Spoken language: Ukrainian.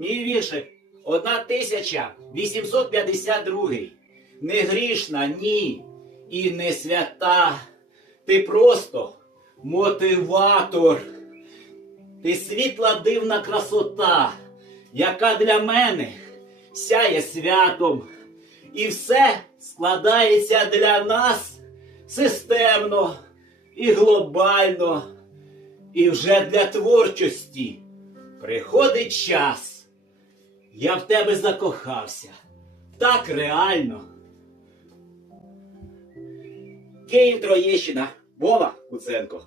Мій віршик 1852. Не грішна, ні. І не свята. Ти просто мотиватор. Ти світла дивна красота, яка для мене сяє святом. І все складається для нас системно і глобально. І вже для творчості приходить час. Я в тебе закохався. Так реально. Київ Троєщина. Вова Куценко.